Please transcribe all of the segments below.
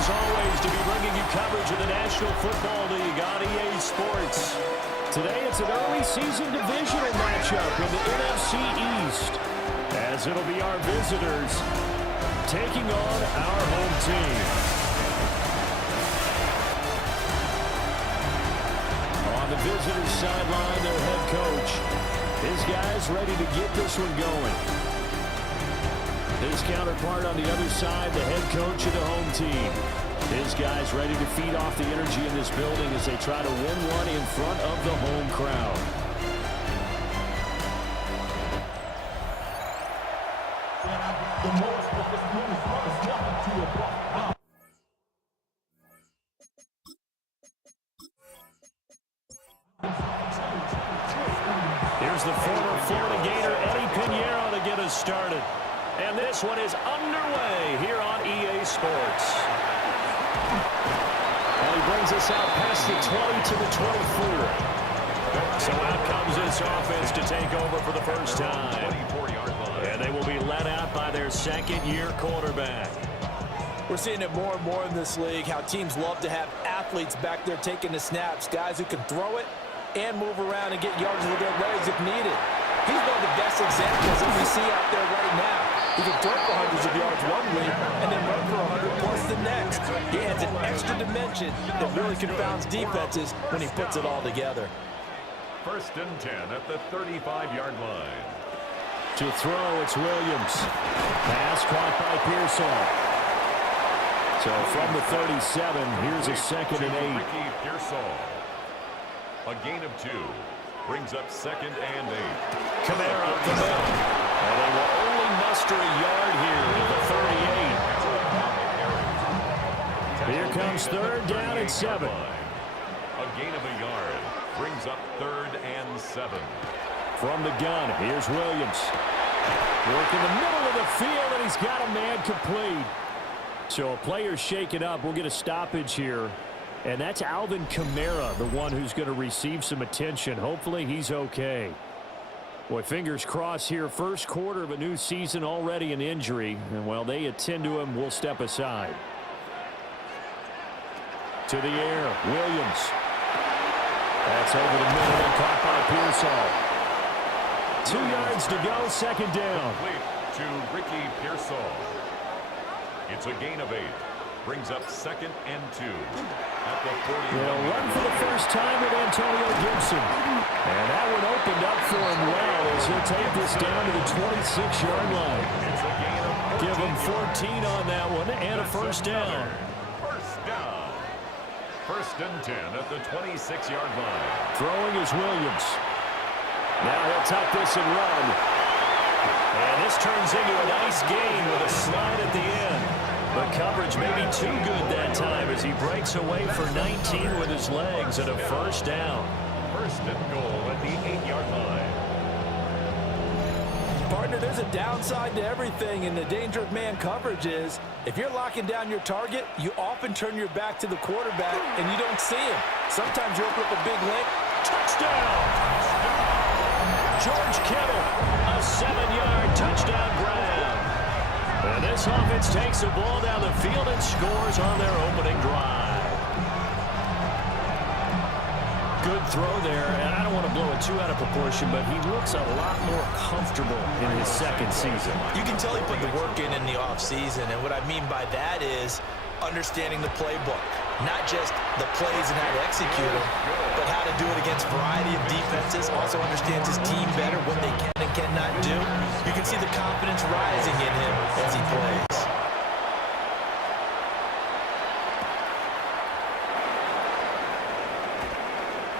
as always, to be bringing you coverage of the National Football League on EA Sports. Today, it's an early season divisional matchup in the NFC East, as it'll be our visitors taking on our home team. On the visitors' sideline, their head coach. His guys ready to get this one going. His counterpart on the other side, the head coach of the home team. His guys ready to feed off the energy in this building as they try to win one in front of the home crowd. Here's the former Florida Gator, Eddie Pinheiro, to get us started. And this one is underway here on EA Sports. And he brings us out past the 20 to the 24. So out comes this offense to take over for the first time. And they will be led out by their second-year quarterback. We're seeing it more and more in this league, how teams love to have athletes back there taking the snaps, guys who can throw it and move around and get yards with their legs if needed. He's one of the best examples that we see out there right now. He can throw for hundreds of yards one week and then run for 100 plus the next. He adds an extra dimension that really confounds defenses when he puts it all together. 1st and 10 at the 35-yard line. To throw, it's Williams. Pass caught by Pearsall. So from the 37, here's a 2nd and 8. Ricky Pearsall. A gain of 2. Brings up 2nd and 8. Kamara up the middle. And they will only muster a yard here at the 38. Here comes 3rd down and 7. A gain of a yard. Brings up 3rd and 7. From the gun, here's Williams. Work in the middle of the field, and he's got a man complete. So a player shaken up. We'll get a stoppage here. And that's Alvin Kamara, the one who's going to receive some attention. Hopefully he's okay. Boy, fingers crossed here. First quarter of a new season, already an injury. And while they attend to him, we'll step aside. To the air, Williams. That's over the middle and caught by Pearsall. 2 yards to go, 2nd down. Complete to Ricky Pearsall. It's a gain of 8. Brings up 2nd and 2 at the 40. They'll run for the first time with Antonio Gibson. And that one opened up for him well as he'll take this down to the 26-yard line. Give him 14 on that one and a first down. First down. 1st and 10 at the 26-yard line. Throwing is Williams. Now he'll tuck this and run. And this turns into a nice gain with a slide at the end. The coverage may be too good that time as he breaks away for 19 with his legs and a first down. 1st and goal at the 8-yard line. Partner, there's a downside to everything, and the danger of man coverage is if you're locking down your target, you often turn your back to the quarterback and you don't see him. Sometimes you open up a big lane. Touchdown! George Kittle, a 7-yard touchdown grab. And this offense takes the ball down the field and scores on their opening drive. Good throw there, and I don't want to blow it too out of proportion, but he looks a lot more comfortable in his 2nd season. You can tell he put the work in the offseason, and what I mean by that is understanding the playbook. Not just the plays and how to execute them, but how to do it against a variety of defenses. Also understands his team better, what they can and cannot do. You can see the confidence rising in him as he plays.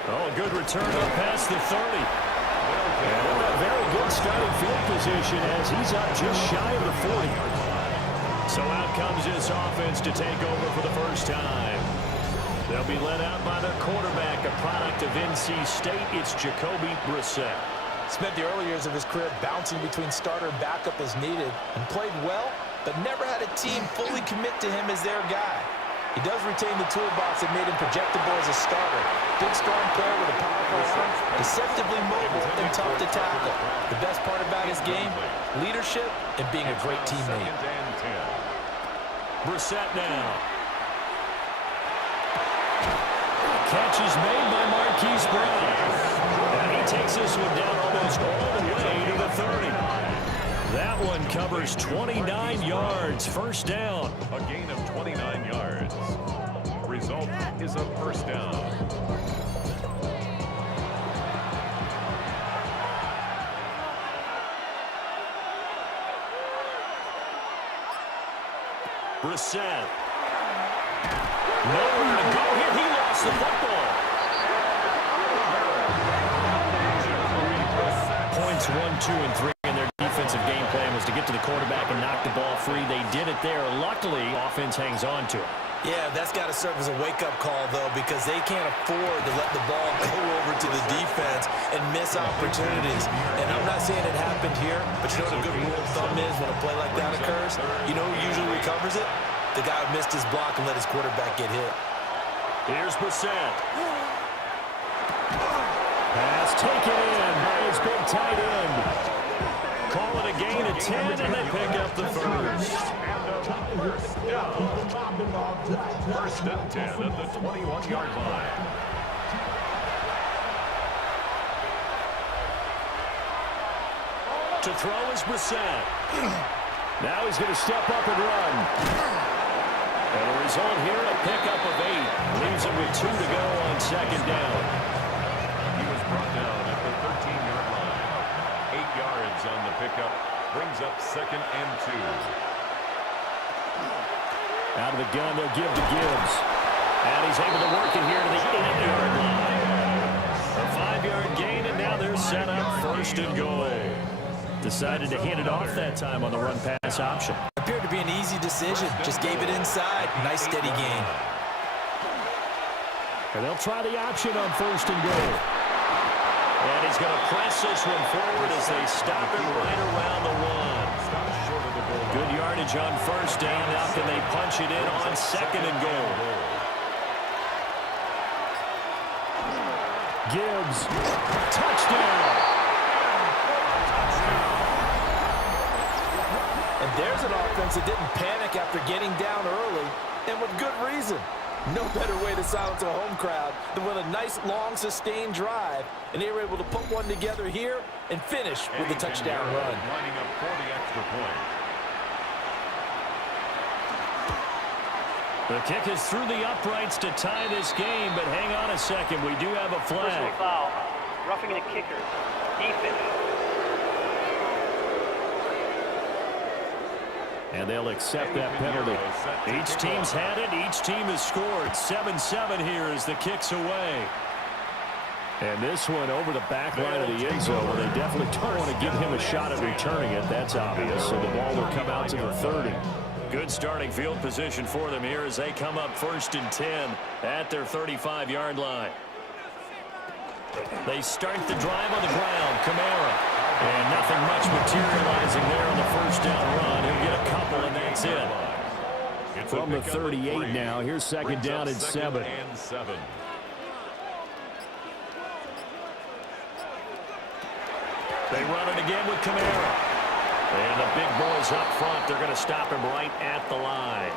Oh, a good return up past the 30. And a very good starting field position as he's up just shy of the 40. So out comes this offense to take over for the first time. They'll be led out by their quarterback, a product of NC State. It's Jacoby Brissett. Spent the early years of his career bouncing between starter and backup as needed and played well, but never had a team fully commit to him as their guy. He does retain the toolbox that made him projectable as a starter. Big, strong player with a powerful arm, deceptively mobile and tough to tackle. The best part about his game, leadership and being a great teammate. Brissett now. catch is made by Marquise Brown. And he takes this one down almost all the way to the 30. That one covers 29 yards, first down. A gain of 29 yards. Result is a first down. Brissett. Nowhere to go here. He lost the football. Points 1, 2, and 3 in their defensive game plan was to get to the quarterback and knock the ball free. They did it there. Luckily, offense hangs on to it. Yeah, that's got to serve as a wake-up call, though, because they can't afford to let the ball go over to the defense and miss opportunities. And I'm not saying it happened here, but you know what a good rule of thumb is when a play like that occurs? You know who usually recovers it? The guy who missed his block and let his quarterback get hit. Here's Brissett. Pass taken in by his big tight end. Call it a gain of 10, and they pick up the first. First and 10 at the 21-yard line. To throw is Brissett. Now he's going to step up and run. And the result here, a pickup of 8. Leaves him with 2 to go on second down. He was brought down at the 13-yard line. 8 yards on the pickup. Brings up second and 2. Out of the gun, they'll give to Gibbs. And he's able to work it here to the 8-yard line. A 5-yard gain, and now they're set up first and goal. Decided to hand it off that time on the run-pass option. Appeared to be an easy decision. Just gave it inside. Nice, steady gain. And they'll try the option on first and goal. And he's going to press this one forward as they stop him right around the 1. Good yardage on first down. Now can they punch it in on second and goal? Gibbs, touchdown. And there's an offense that didn't panic after getting down early, and with good reason. No better way to silence a home crowd than with a nice, long, sustained drive. And they were able to put one together here and finish with a touchdown run. Lining up for the extra point. The kick is through the uprights to tie this game, but hang on a second. We do have a flag. Personal foul. Roughing the kicker. Defense. And they'll accept that penalty. Each team's had it. Each team has scored. 7-7 here as the kick's away. And this one over the back line of the end zone. Well, they definitely don't want to give him a shot at returning it. That's obvious. So the ball will come out to the 30. Good starting field position for them here as they come up first and 10 at their 35-yard line. They start the drive on the ground. Kamara. And nothing much materializing there on the first down run. He'll get a couple, and that's it. From the 38 now, here's second down and 7. They run it again with Kamara. And the big boys up front, they're going to stop him right at the line.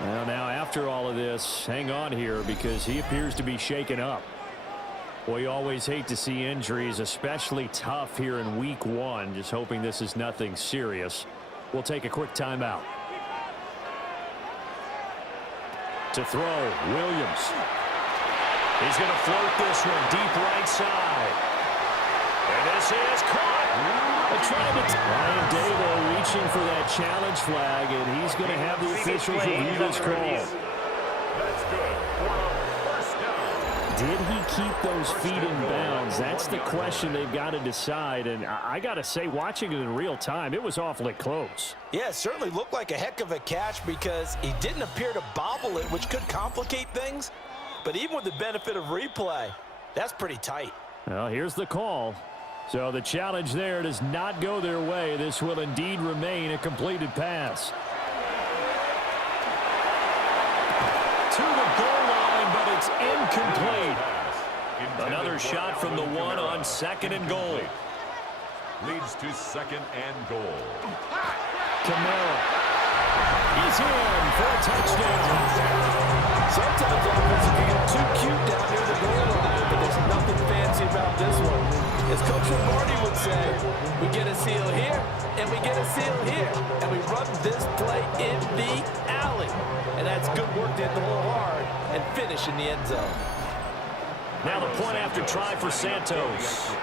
Well, now after all of this, hang on here because he appears to be shaken up. Well, you always hate to see injuries, especially tough here in week 1. Just hoping this is nothing serious. We'll take a quick timeout. To throw, Williams. He's going to float this one deep right side. And this is caught. Ryan Dable reaching for that challenge flag, and he's going to have the officials review this call. That's good for a first down. Did he keep those feet in bounds? That's the question they've got to decide. And I got to say, watching it in real time, it was awfully close. Yeah, it certainly looked like a heck of a catch because he didn't appear to bobble it, which could complicate things. But even with the benefit of replay, that's pretty tight. Well, here's the call. So the challenge there does not go their way. This will indeed remain a completed pass. To the goal line, but it's incomplete. Another shot from the 1 on second and goal. Leads to second and goal. Kamara. He's in for a touchdown. Sometimes offenses can get too cute down near the goal line, but there's nothing fancy about this one. As Coach Lombardi would say, we get a seal here, and we get a seal here, and we run this play in the alley. And that's good work to hit the hole hard and finish in the end zone. Now the point after try for Santos.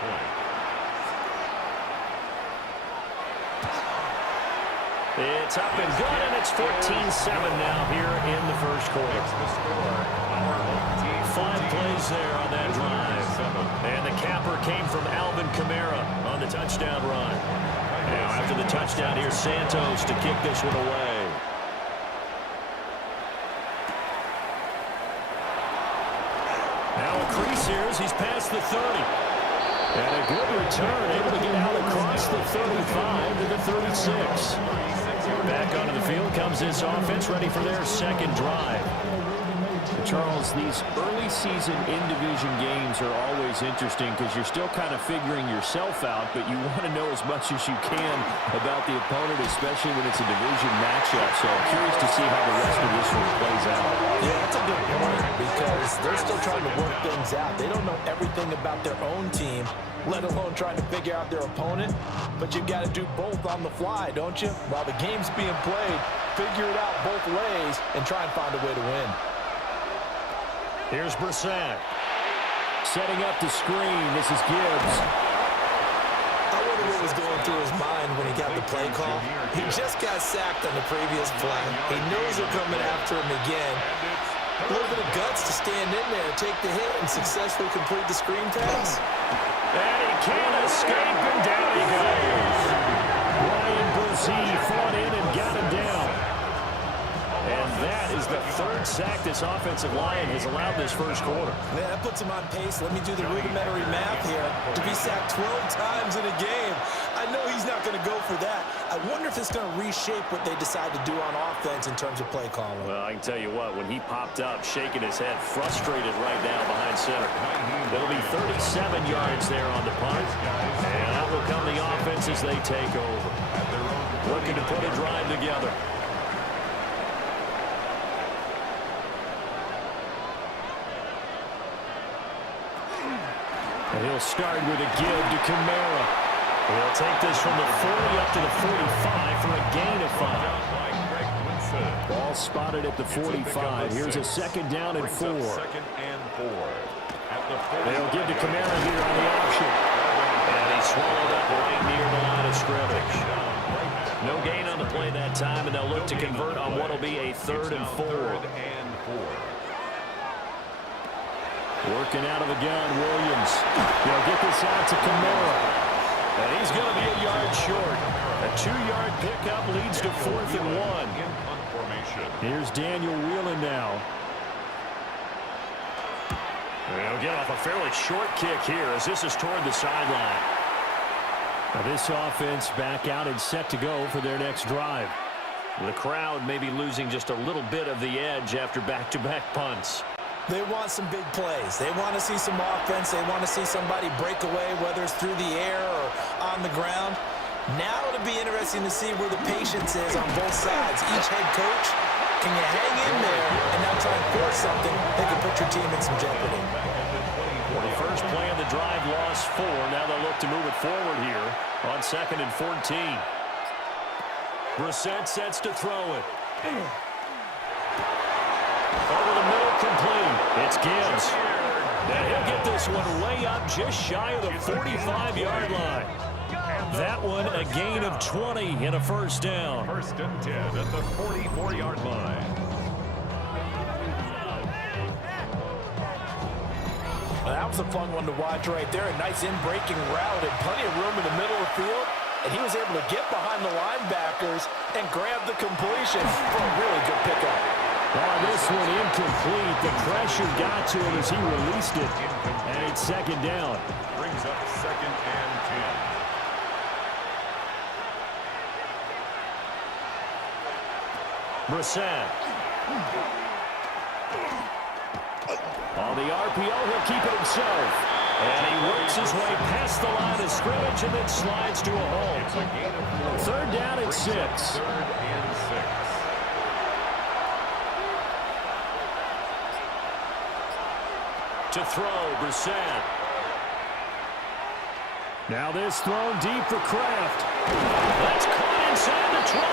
It's up and good, and it's 14-7 now here in the first quarter. 5 plays there on that drive. And the capper came from Alvin Kamara on the touchdown run. Now after the touchdown, here's Santos to kick this one away. Now a crease here as he's past the 30. And a good return, able to get out across the 35 to the 36. Back onto the field comes this offense, ready for their second drive. Charles, these early season in-division games are always interesting because you're still kind of figuring yourself out, but you want to know as much as you can about the opponent, especially when it's a division matchup. So I'm curious to see how the rest of this one plays out. Yeah, that's a good point because they're still trying to work things out. They don't know everything about their own team, let alone trying to figure out their opponent. But you've got to do both on the fly, don't you? While the game's being played, figure it out both ways and try and find a way to win. Here's Brissett. Setting up the screen. This is Gibbs. I wonder what was going through his mind when he got the play call. He just got sacked on the previous play. He knows they're coming after him again. A little bit of guts to stand in there, take the hit, and successfully complete the screen pass. And he can't escape, and down he goes. Ryan Brzee fought in and got him down. And that is the third sack this offensive line has allowed this first quarter. Yeah, that puts him on pace. Let me do the rudimentary math here. To be sacked 12 times in a game, I know he's not going to go for that. I wonder if it's going to reshape what they decide to do on offense in terms of play calling. Well, I can tell you what, when he popped up, shaking his head, frustrated right now behind center. It'll be 37 yards there on the punt. And out will come the offense as they take over. Looking to put a drive together. And he'll start with a give to Kamara. He'll take this from the 40 up to the 45 for a gain of 5. Ball spotted at the 45. Here's a second down and 4. They'll give to Kamara here on the option. And he swallowed up right near the line of scrimmage. No gain on the play that time, and they'll look to convert on what will be a 3rd and 4. Working out of the gun, Williams. They'll get this out to Kamara. And he's going to be a yard short. A 2-yard pickup leads to 4th and 1. Here's Daniel Whelan now. They'll get off a fairly short kick here as this is toward the sideline. Now this offense back out and set to go for their next drive. The crowd may be losing just a little bit of the edge after back-to-back punts. They want some big plays. They want to see some offense. They want to see somebody break away, whether it's through the air or on the ground. Now it'll be interesting to see where the patience is on both sides. Each head coach, can you hang in there and not try and force something that can put your team in some jeopardy? The first play of the drive lost 4. Now they'll look to move it forward here on 2nd and 14. Brissett sets to throw it. Over the middle, complete. It's Gibbs. And he'll get this one way up just shy of the 45-yard line. That one a gain of 20 and a first down. 1st and 10 at the 44-yard line. Well, that was a fun one to watch right there. A nice in-breaking route and plenty of room in the middle of the field. And he was able to get behind the linebackers and grab the completion for a really good pickup. Oh, this one incomplete. The pressure got to him as he released it. And it's 2nd down. Brings up 2nd and 10. Brissett. On the RPO, he'll keep it himself. And he works his way past the line of scrimmage and then slides to a hole. 3rd down and 6. 3rd and 6. To throw, Brissett. Now this thrown deep for Kraft. That's caught inside the 20.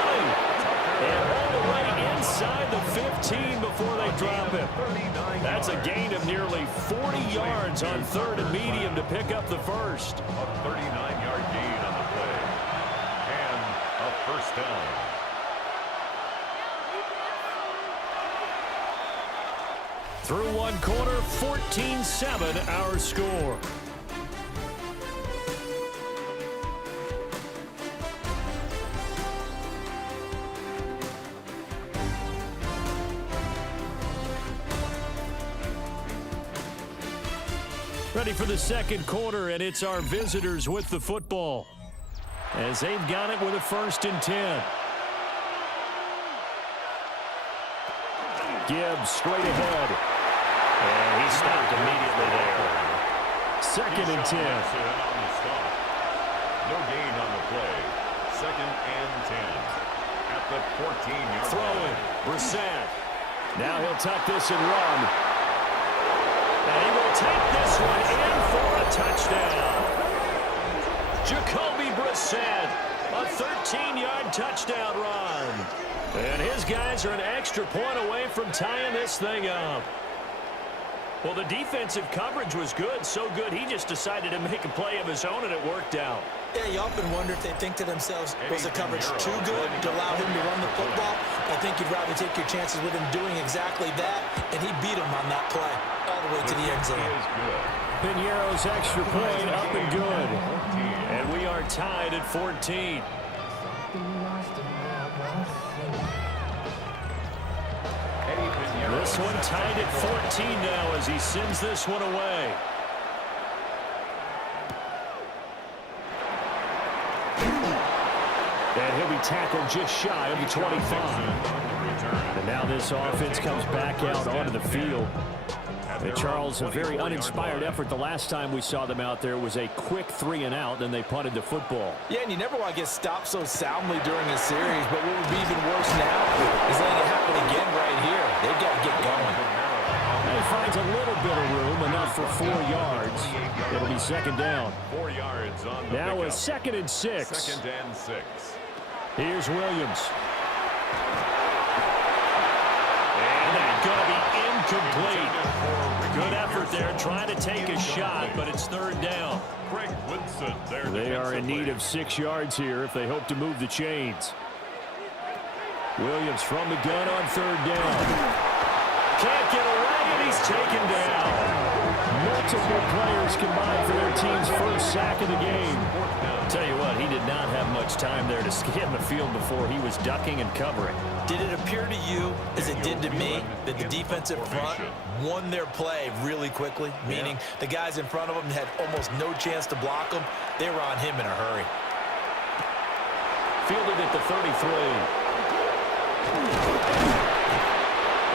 And all the way inside the 15 before they drop him. That's a gain of nearly 40 yards on 3rd and medium to pick up the first. A 39-yard gain on the play. And a first down. Through one quarter, 14-7 our score. Ready for the second quarter, and it's our visitors with the football as they've got it with a 1st and 10. Gibbs straight ahead. And he stopped immediately there. 2nd and 10. No gain on the play. 2nd and 10. At the 14-yard Throwing. Brissett. Now he'll tuck this and run. And he will take this one in for a touchdown. Jacoby Brissett. A 13-yard touchdown run. And his guys are an extra point away from tying this thing up. Well, the defensive coverage was good, so good he just decided to make a play of his own, and it worked out. Yeah, you often wonder if they think to themselves, was the coverage too good to allow him to run the football? I think you'd rather take your chances with him doing exactly that, and he beat him on that play all the way to the end zone. Piñeiro's extra point up and good. And we are tied at 14. This one tied at 14 now as he sends this one away. And he'll be tackled just shy of the 25. And now this offense comes back out onto the field. And Charles, a very uninspired effort. The last time we saw them out there was a quick 3-and-out, then they punted the football. Yeah, and you never want to get stopped so soundly during a series, but what would be even worse now is letting it happen again right here. They've got to get going. And he finds a little bit of room, enough for 4 yards. It'll be 2nd down. 4 yards on the now a pickup. 2nd and 6. 2nd and 6. Here's Williams. And that's going to be incomplete. Good effort there, trying to take a shot, but it's 3rd down. Greg Woodson there. They are in need of 6 yards here if they hope to move the chains. Williams from the gun on 3rd down. Can't get away, and he's taken down. Multiple players combined for their team's first sack of the game. Tell you what, he did not have much time there to scan the field before he was ducking and covering. Did it appear to you, as it did to me, that the defensive front won their play really quickly? Meaning the guys in front of them had almost no chance to block them. They were on him in a hurry. Fielded at the 33.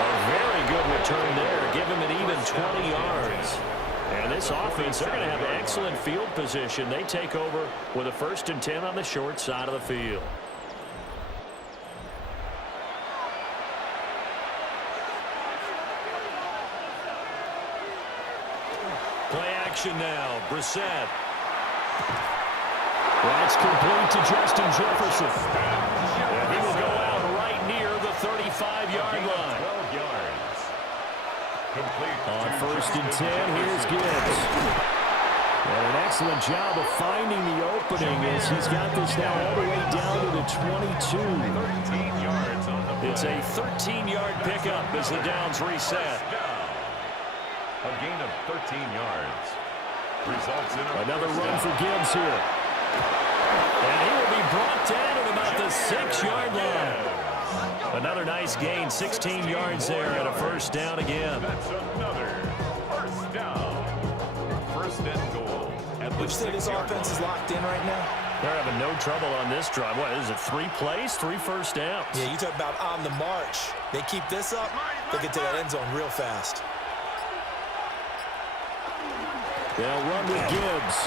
A very good return there. Give him an even 20 yards. And this offense, they're going to have excellent field position. They take over with a 1st and 10 on the short side of the field. Play action now. Brissett. That's complete to Justin Jefferson. And he will go out right near the 35-yard line. 12 yards. Complete On to 1st and Justin 10, here's Gibbs. And an excellent job of finding the opening as he's got this now all the way down to the 22. 13 yards on the play. It's a 13-yard pickup as the downs reset. A gain of 13 yards. Results in a Another first run down. for Gibbs here. And he will be brought down at about the 6-yard line. Another nice gain, 16 yards there, and a 1st down again. That's another first down. 1st and goal. Would you say this offense is locked in right now? They're having no trouble on this drive. What is it, 3 plays, 3 first downs? Yeah, you talk about on the march. They keep this up, they'll get to that end zone real fast. They'll run with Gibbs.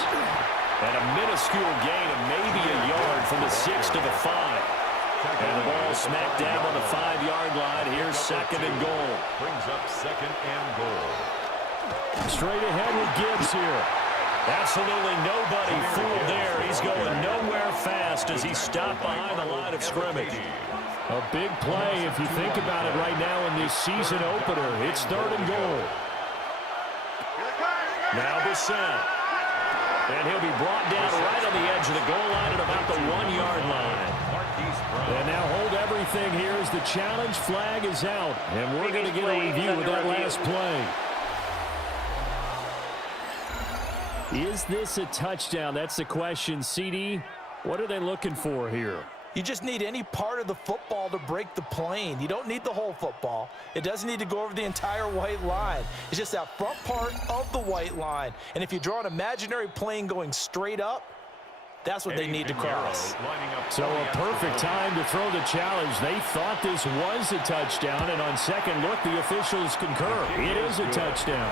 And a minuscule gain of maybe a yard from the 6 to the 5. And the ball smacked down on the 5-yard line. Here's 2nd and goal. Brings up 2nd and goal. Straight ahead with Gibbs here. Absolutely nobody fooled there. He's going nowhere fast as he stopped behind the line of scrimmage. A big play if you think about it right now in this season opener. It's 3rd and goal. Now Bissett. And he'll be brought down right on the edge of the goal line at about the 1-yard line. And now hold everything here as the challenge flag is out. And we're going to get a review of that last play. Is this a touchdown? That's the question. CD, what are they looking for here? You just need any part of the football to break the plane. You don't need the whole football. It doesn't need to go over the entire white line. It's just that front part of the white line. And if you draw an imaginary plane going straight up, that's what they need to cross. So a perfect time to throw the challenge. They thought this was a touchdown, and on second look, the officials concur. It is a touchdown.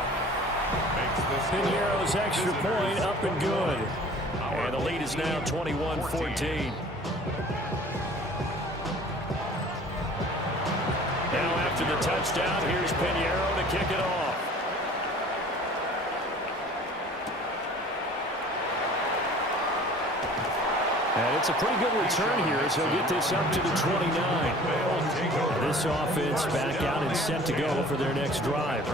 Piñeiro's extra point up and good. And the lead is now 21-14. Now after the touchdown, here's Piñeiro to kick it off. And it's a pretty good return here as he'll get this up to the 29. This offense back out and set to go for their next drive.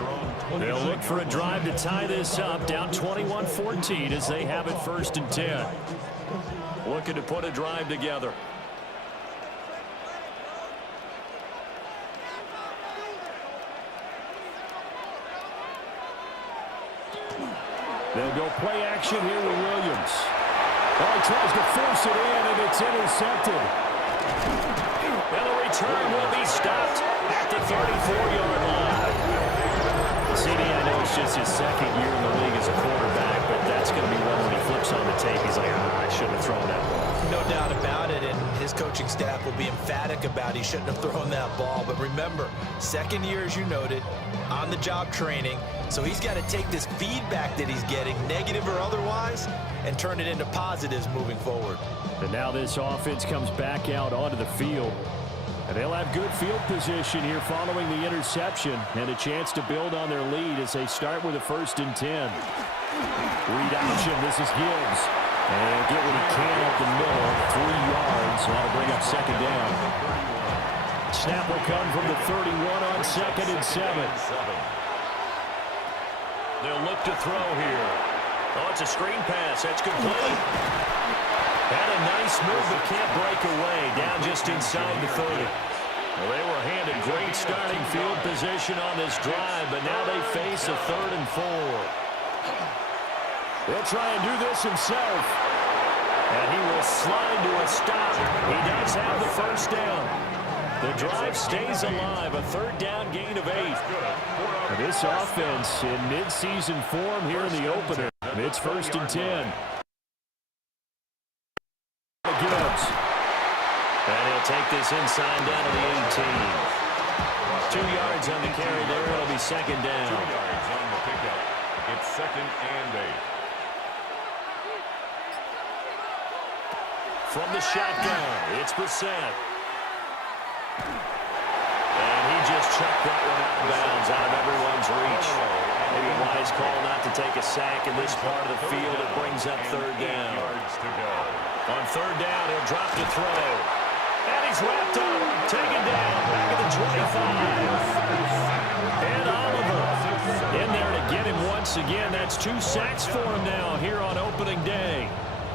They'll look for a drive to tie this up, down 21-14 as they have it 1st and 10. Looking to put a drive together. They'll go play action here with Williams. Oh, he tries to force it in, and it's intercepted. And the return will be stopped at the 34-yard line. CD, I know it's just his 2nd year in the league as a quarterback, but that's going to be one when he flips on the tape. He's like, I shouldn't have thrown that ball. No doubt about it, and his coaching staff will be emphatic about he shouldn't have thrown that ball. But remember, 2nd year, as you noted, on-the-job training, so he's got to take this feedback that he's getting, negative or otherwise, and turn it into positives moving forward. And now this offense comes back out onto the field. And they'll have good field position here following the interception and a chance to build on their lead as they start with a 1st and 10. Read option, this is Gibbs. And he'll get what he can up the middle, 3 yards. That'll bring up 2nd down. Snap will come from the 31 on 2nd and 7. They'll look to throw here. Oh, it's a screen pass. That's complete. Had a nice move, but can't break away. Down just inside the 30. Well, they were handed great starting field position on this drive, but now they face a 3rd and 4. He'll try and do this himself. And he will slide to a stop. He does have the 1st down. The drive stays alive, a 3rd down gain of 8. This offense in midseason form here in the opener. It's 1st and 10. Gibbs. And he'll take this inside down to the 18. 2 yards on the carry there. It'll be 2nd down. 2 yards on the pickup. It's 2nd and 8. From the shotgun, it's Brissett. And he just chucked that one out of bounds, out of everyone's reach. Maybe a wise call not to take a sack in this part of the field. It brings up 3rd down. Yards to go. On 3rd down, he'll drop to throw. And he's wrapped up, taken down, back at the 25. And Oliver in there to get him once again. That's 2 sacks for him now here on opening day.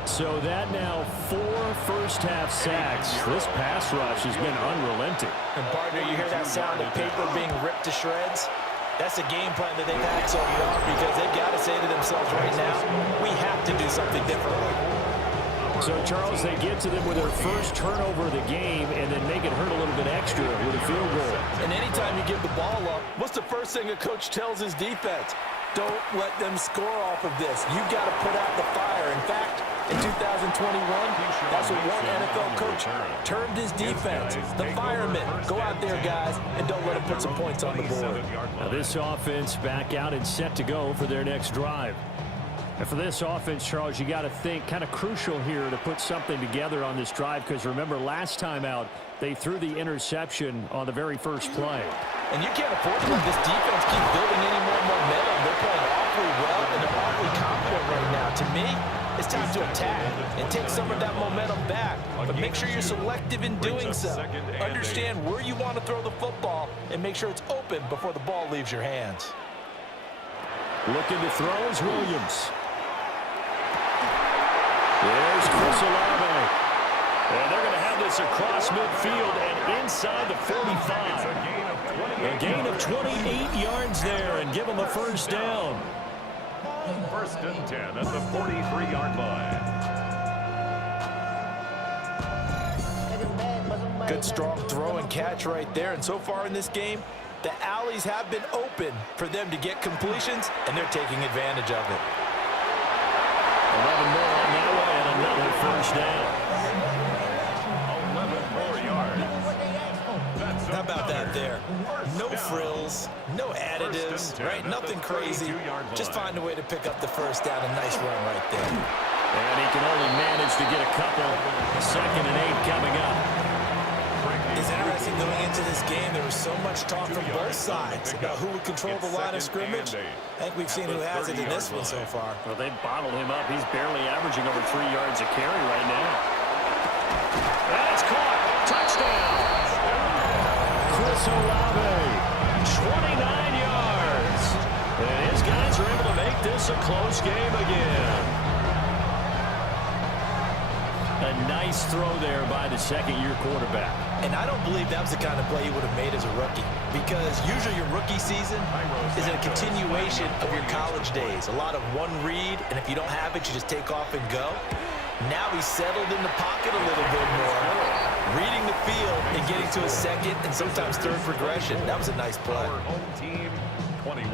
So that now 4 first-half sacks. This pass rush has been unrelenting. And, partner, you hear that sound of paper being ripped to shreds? That's a game plan that they've had so far because they've got to say to themselves right now, we have to do something differently. So, Charles, they get to them with their first turnover of the game and then make it hurt a little bit extra with a field goal. And anytime you give the ball up, what's the first thing a coach tells his defense? Don't let them score off of this. You've got to put out the fire. In fact, in 2021, that's what one NFL coach termed his defense. The firemen. Go out there, guys, and don't let them put some points on the board. Now this offense back out and set to go for their next drive. And for this offense, Charles, you got to think kind of crucial here to put something together on this drive, because remember last time out they threw the interception on the very first play. And you can't afford to let this defense keep building any more momentum. They're playing awfully well, and they're awfully confident right now. To me, it's time to attack and take some of that momentum back. But make sure you're selective in doing so. Understand where you want to throw the football and make sure it's open before the ball leaves your hands. Looking to throw is Williams. There's Chris Olave. And they're going to have this across midfield and inside the 45. A gain of 28 yards there and give them a first down. First and 10 at the 43-yard line. Good strong throw and catch right there. And so far in this game, the alleys have been open for them to get completions, and they're taking advantage of it. 11 more on that way and another first down. 11 more yards. How about that there? No frills, no additives, right? Nothing crazy. Just find a way to pick up the first down. A nice run right there. And he can only manage to get a couple. 2nd and 8 coming up. It's interesting going into this game. There was so much talk from both sides about who would control the line of scrimmage. I think we've seen who has it in this one so far. Well, they bottled him up. He's barely averaging over 3 yards a carry right now. That's caught. Touchdown. Chris Olave, 29 yards. And his guys are able to make this a close game again. A nice throw there by the second-year quarterback. And I don't believe that was the kind of play he would have made as a rookie, because usually your rookie season is a continuation of your college days. A lot of one read, and if you don't have it, you just take off and go. Now he's settled in the pocket a little bit more, reading the field and getting to a second and sometimes third progression. That was a nice play. Our home team, 21.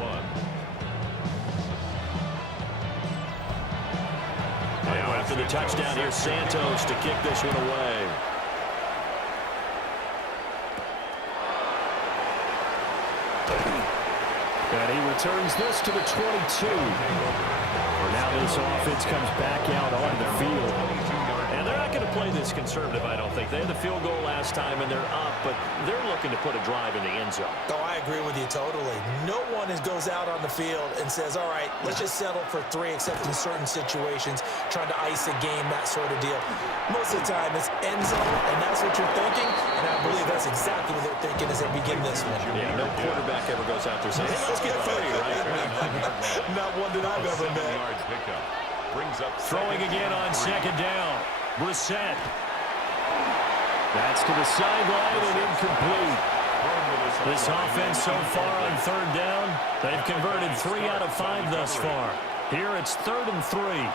Now after the touchdown, here's Santos to kick this one away. And he returns this to the 22. Now this offense comes back out onto the field. And they're not going to play this conservative, I don't think. They had the field goal last time, and they're up, but they're looking to put a drive in the end zone. Oh, I agree with you totally. No one goes out on the field and says, all right, let's just settle for 3, except in certain situations, trying to ice a game, that sort of deal. Most of the time, it's end zone, and that's what you're thinking, and I believe that's exactly what they're thinking as they begin this one. Yeah, no quarterback ever goes out there saying, hey, let's get 3, right? Not one that I've ever met. Throwing again on second down. Brissett. That's to the sideline and incomplete. This offense so far on third down, they've converted 3 out of 5 thus far. Here it's 3rd and 3. And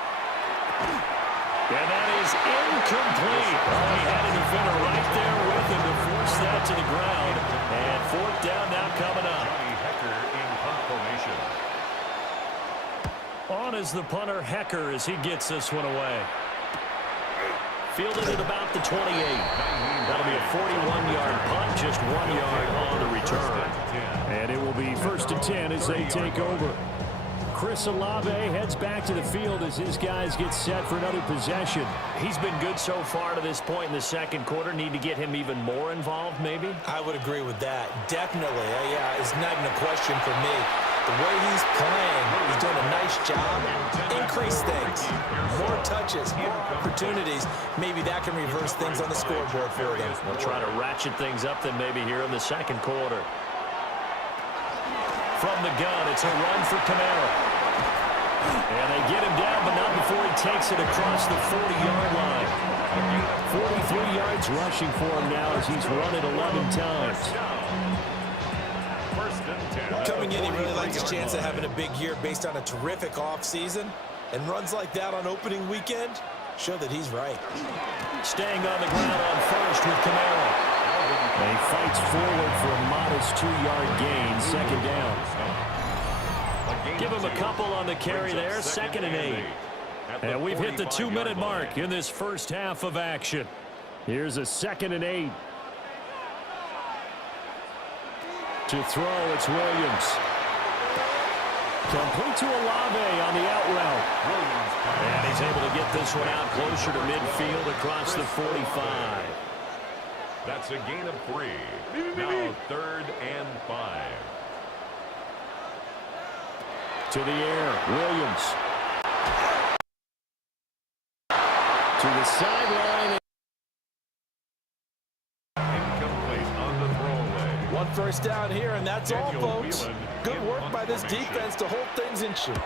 that is incomplete. Oh, he had a defender right there with him to force that to the ground. And 4th down now coming up. On is the punter, Hecker, as he gets this one away. Fielded at about the 28. That'll be a 41-yard punt, just 1 yard on the return. And it will be 1st and 10 as they take over. Chris Olave heads back to the field as his guys get set for another possession. He's been good so far to this point in the second quarter. Need to get him even more involved, maybe? I would agree with that. Definitely. Yeah, it's not even a question for me. The way he's playing, he's doing a nice job. Increase things. More touches, more opportunities. Maybe that can reverse things on the scoreboard for them. They'll try to ratchet things up then maybe here in the second quarter. From the gun, it's a run for Camaro. And they get him down, but not before he takes it across the 40-yard line. 43 yards rushing for him now as he's run it 11 times. Coming in, he really likes his chance of having a big year based on a terrific offseason. And runs like that on opening weekend show that he's right. Staying on the ground on first with Camaro. And he fights forward for a modest 2-yard gain, 2nd down. Give him a couple on the carry there, 2nd and 8. And we've hit the 2-minute mark in this first half of action. Here's a 2nd and 8. To throw, it's Williams. Complete to Olave on the out route. And he's able to get this one out closer to midfield across the 45. That's a gain of 3. Now 3rd and 5. To the air, Williams. To the sideline. Incomplete on the throwaway. One first down here, and that's all, Daniel folks. Whelan Good in work on by this formation. defense to hold things in check.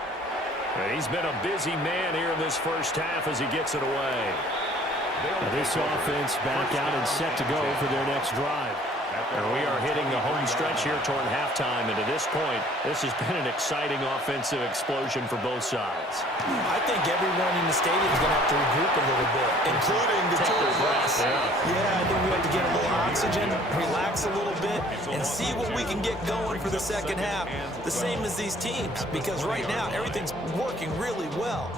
He's been a busy man here in this first half as he gets it away. Now this offense back out and set to go for their next drive. And we are hitting the home stretch here toward halftime. And to this point, this has been an exciting offensive explosion for both sides. I think everyone in the stadium is going to have to regroup a little bit, including the two of us. Yeah, I think we have to get a little oxygen, relax a little bit, and see what we can get going for the second half, the same as these teams, because right now everything's working really well.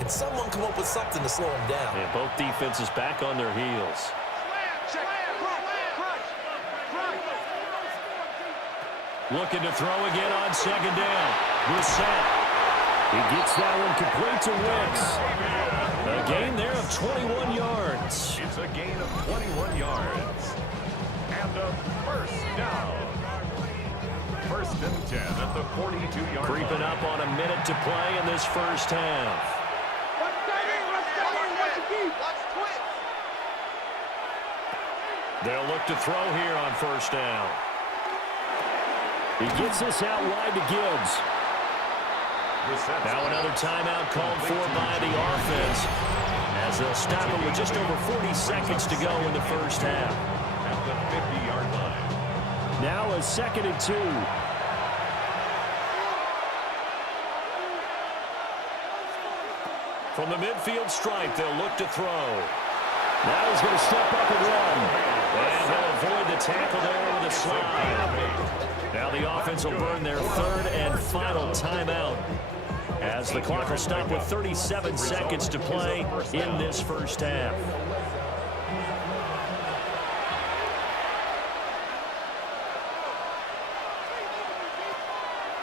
Can someone come up with something to slow them down? Yeah, both defenses back on their heels. Looking to throw again on second down. Brissett. He gets that one complete to Wicks. A gain there of 21 yards. It's a gain of 21 yards. And a first down. 1st and 10 at the 42-yard line. Creeping up on a minute to play in this first half. They'll look to throw here on first down. He gets this out wide to Gibbs. Now another timeout called for by the offense as they'll stop it with just over 40 seconds to go in the first half. At the 50-yard line. Now a 2nd and 2. From the midfield stripe, they'll look to throw. Now he's going to step up and run. And he'll avoid the tackle there with a slide. Now the offense will burn their 3rd and final timeout as the clock will stop with 37 seconds to play in this first half.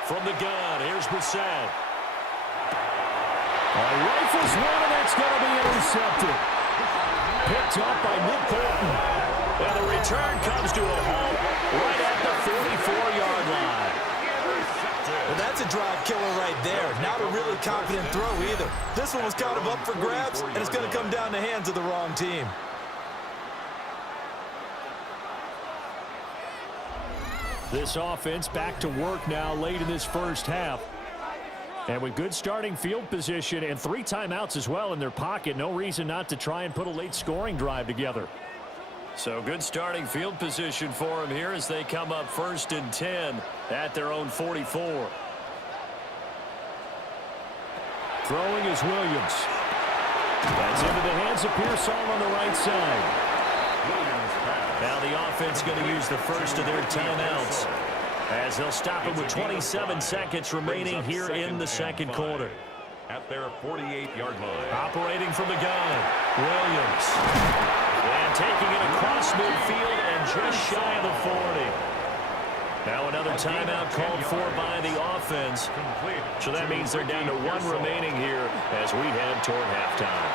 From the gun, here's Brissett. Rifles one, and that's going to be intercepted. Picked up by Nick Bolton. And the return comes to a halt right at the 44-yard line. Well, that's a drive killer right there. Not a really confident throw either. This one was kind of up for grabs, and it's going to come down the hands of the wrong team. This offense back to work now late in this first half. And with good starting field position and 3 timeouts as well in their pocket, no reason not to try and put a late scoring drive together. So good starting field position for them here as they come up 1st and 10 at their own 44. Throwing is Williams. That's into the hands of Pearsall on the right side. Now the offense going to use the first of their timeouts as they'll stop it with 27 seconds remaining here in the second quarter. At their 48-yard line. Operating from the gun, Williams. And taking it across midfield and just shy of the 40. Now another timeout called for by the offense. So that means they're down to 1 remaining here as we head toward halftime.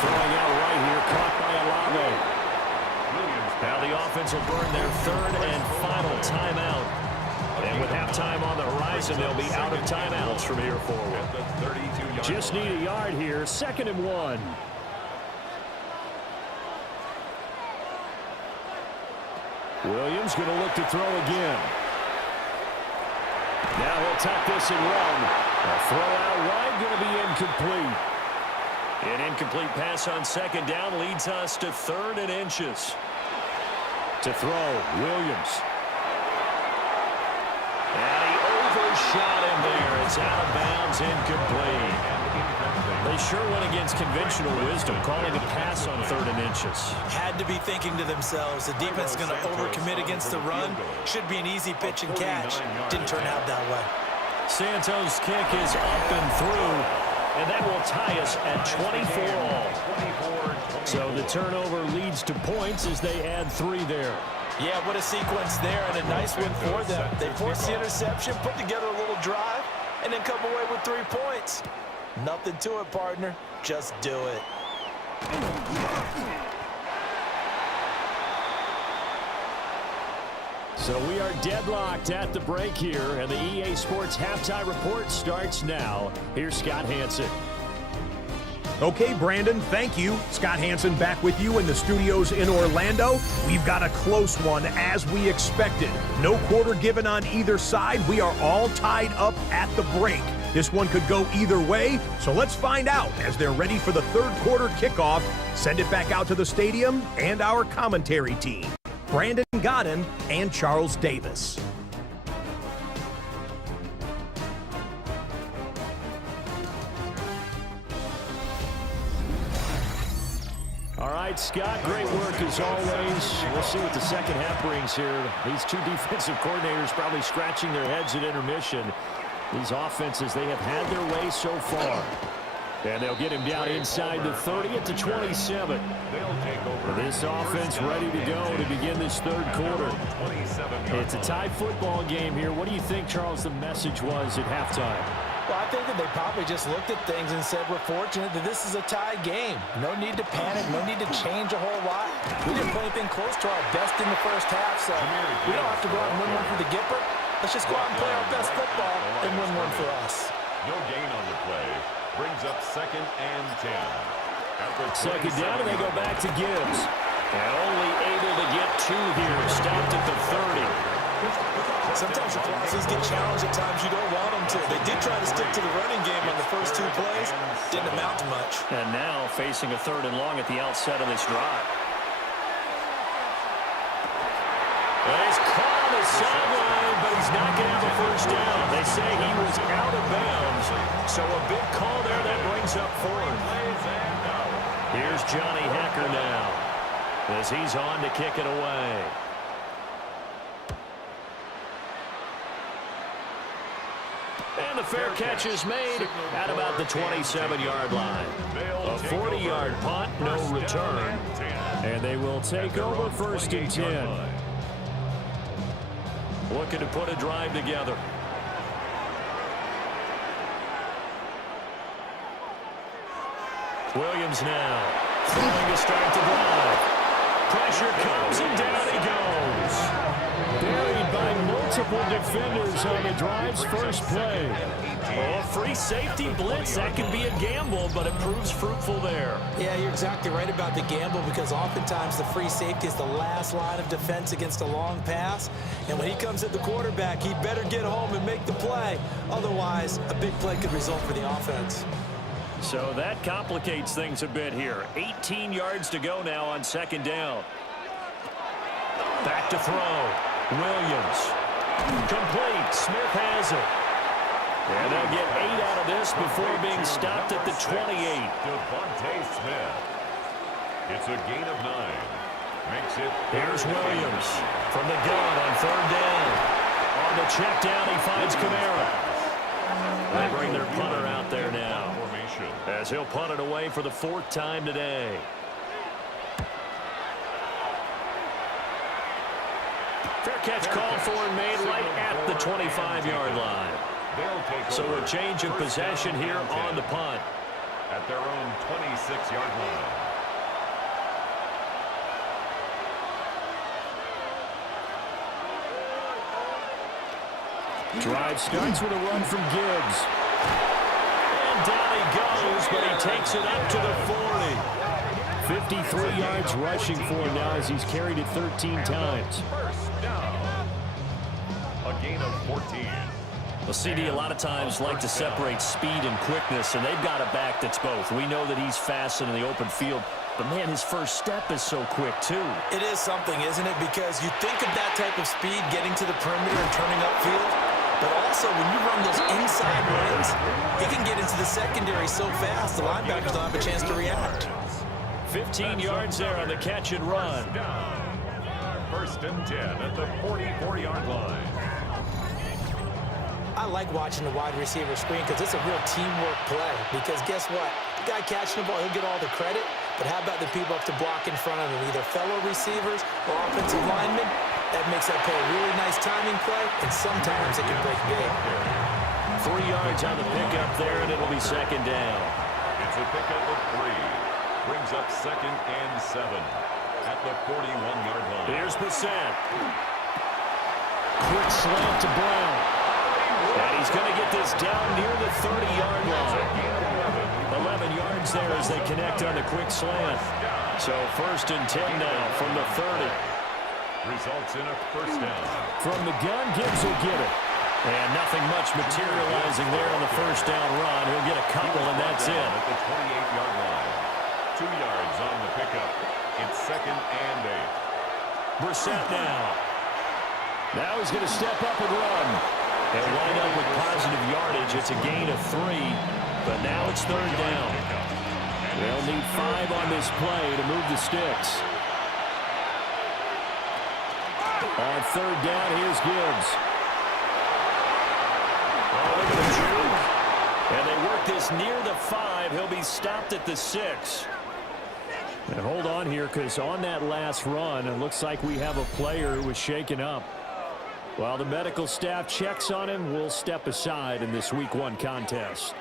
Throwing out right here, caught by Olave. Now the offense will burn their 3rd and final timeout. And with halftime on the horizon, they'll be out of timeouts from here forward. Just need a yard here, 2nd and 1. Williams going to look to throw again. Now he'll tuck this and run. A throw out wide going to be incomplete. An incomplete pass on 2nd down leads us to 3rd and inches. To throw, Williams. And he overshot him there. It's out of bounds, incomplete. They sure went against conventional wisdom, calling a pass on 3rd and inches. Had to be thinking to themselves, the defense is going to overcommit against the run. Should be an easy pitch and catch. Didn't turn out that way. Santos' kick is up and through, and that will tie us at 24 all. So the turnover leads to points as they add 3 there. Yeah, what a sequence there, and a nice one for them. They forced the interception, put together a little full drive and then come away with 3 points. Nothing to it, partner. Just do it. So we are deadlocked at the break here, and the EA Sports Halftime Report starts now. Here's Scott Hansen. Okay, Brandon, thank you. Scott Hansen back with you in the studios in Orlando. We've got a close one, as we expected. No quarter given on either side. We are all tied up at the break. This one could go either way, so let's find out as they're ready for the third quarter kickoff. Send it back out to the stadium and our commentary team, Brandon Godden and Charles Davis. All right, Scott, great work as always. We'll see what the second half brings here. These two defensive coordinators probably scratching their heads at intermission. These offenses, they have had their way so far. And they'll get him down inside the 30 at the 27. This offense ready to go to begin this third quarter. It's a tie football game here. What do you think, Charles, the message was at halftime? Well, I think that they probably just looked at things and said, we're fortunate that this is a tie game. No need to panic, no need to change a whole lot. We didn't play anything close to our best in the first half, so we don't have to go out and win one for the Gipper. Let's just go out and play our best football and win one for us. No gain on the play. Brings up 2nd and 10. Second down, and they go back to Gibbs. And only able to get 2 here. Stopped at the 30. Sometimes your crosses get challenged at times you don't want them to. They did try to stick to the running game on the first 2 plays. Didn't amount to much. And now facing a 3rd and long at the outset of this drive. Well, he's caught on the sideline, but he's not going to have a first down. They say he was out of bounds. So a big call there that brings up 4th. Here's Johnny Hecker now as he's on to kick it away. And the fair catch is made at about the 27-yard line. A 40-yard punt, no return. And they will take over 1st and 10. Looking to put a drive together. Williams now throwing to start the drive. Pressure comes and down he goes. Buried by multiple defenders on the drive's first play. Oh, a free safety blitz, that can be a gamble, but it proves fruitful there. Yeah, you're exactly right about the gamble because oftentimes the free safety is the last line of defense against a long pass. And when he comes at the quarterback, he better get home and make the play. Otherwise, a big play could result for the offense. So that complicates things a bit here. 18 yards to go now on 2nd down. Back to throw. Williams. Complete. Smith has it. And they'll get 8 out of this before being stopped at the 28. Devontae Smith. It's a gain of 9. Makes it. Here's Williams from the gun on 3rd down. On the check down, he finds Kamara. They bring their punter out there now as he'll punt it away for the 4th time today. Fair catch called for and made right at the 25-yard line. So a change of possession here on the punt. At their own 26-yard line. Drive starts with a run from Gibbs. And down he goes, but he takes it up to the 40. 53 yards rushing for him now as he's carried it 13 times. First down. A gain of 14. Well, CD, a lot of times like to separate speed and quickness, and they've got a back that's both. We know that he's fast in the open field, but, man, his first step is so quick, too. It is something, isn't it? Because you think of that type of speed getting to the perimeter and turning upfield, but also when you run those inside runs, he can get into the secondary so fast the linebackers don't have a chance to react. 15 yards there on the catch and run. First and 10 at the 44-yard line. I like watching the wide receiver screen because it's a real teamwork play. Because guess what? The guy catching the ball, he'll get all the credit. But how about the people up to block in front of him, either fellow receivers or offensive linemen? That makes that play a really nice timing play, and sometimes it can break big. 3 yards on the pickup there, and it'll be second down. It's a pickup of 3. Brings up 2nd and 7 at the 41-yard line. Here's Brissett. Quick slant to Brown. And he's going to get this down near the 30-yard line. 11 yards there as they connect on the quick slant. So 1st and 10 now from the 30. Results in a first down. From the gun, Gibbs will get it. And nothing much materializing there on the first down run. He'll get a couple, and that's it. At the 28-yard line. 2 yards on the pickup. It's 2nd and 8. Brissett now. Now he's going to step up and run. And wind up with positive yardage. It's a gain of 3, but now it's 3rd down. They'll need 5 on this play to move the sticks. On 3rd down, here's Gibbs. Oh, look at the juke. And they work this near the 5. He'll be stopped at the 6. And hold on here, because on that last run, it looks like we have a player who was shaken up. While the medical staff checks on him, we'll step aside in this Week 1 contest.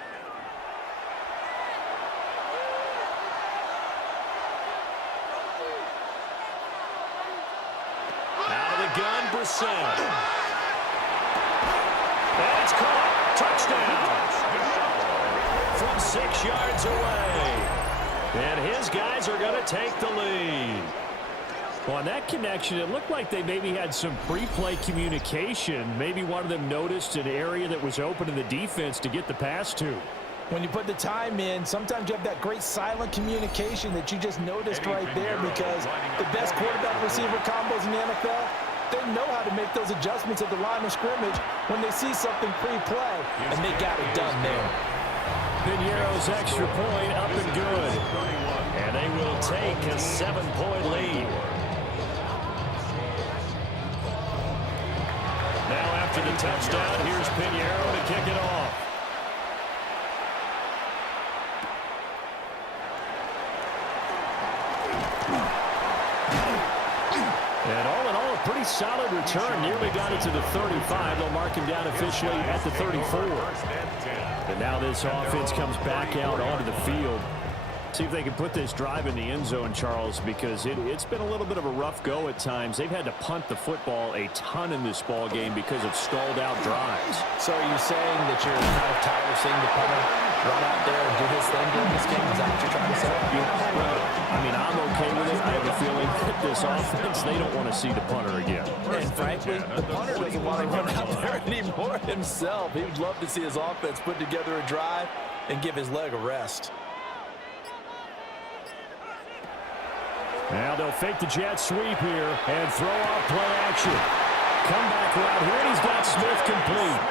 Out of the gun, Brissett. And it's caught. Touchdown. From 6 yards away. And his guys are going to take the lead. Well, on that connection, it looked like they maybe had some pre-play communication. Maybe one of them noticed an area that was open in the defense to get the pass to. When you put the time in, sometimes you have that great silent communication that you just noticed right there, because the best quarterback-receiver combos in the NFL, they know how to make those adjustments at the line of scrimmage when they see something pre-play, and they got it done there. Piñeiro's extra point up and good. And they will take a 7-point lead. Now after the touchdown, here's Piñeiro to kick it off. And all in all, a pretty solid return. Nearly got it to the 35. They'll mark him down officially at the 34. And now this offense comes back out onto the field. See if they can put this drive in the end zone, Charles, because it's been a little bit of a rough go at times. They've had to punt the football a ton in this ball game because of stalled out drives. So are you saying that you're kind of tired of seeing the punter run out there and do his thing during this game? Is that what you're trying to say? Well, I mean, I'm okay with it. I have a feeling that this offense, they don't want to see the punter again. And frankly, the punter doesn't want to run out there anymore himself. He would love to see his offense put together a drive and give his leg a rest. Now they'll fake the jet sweep here and throw out play action. Comeback route here, and he's got Smith complete.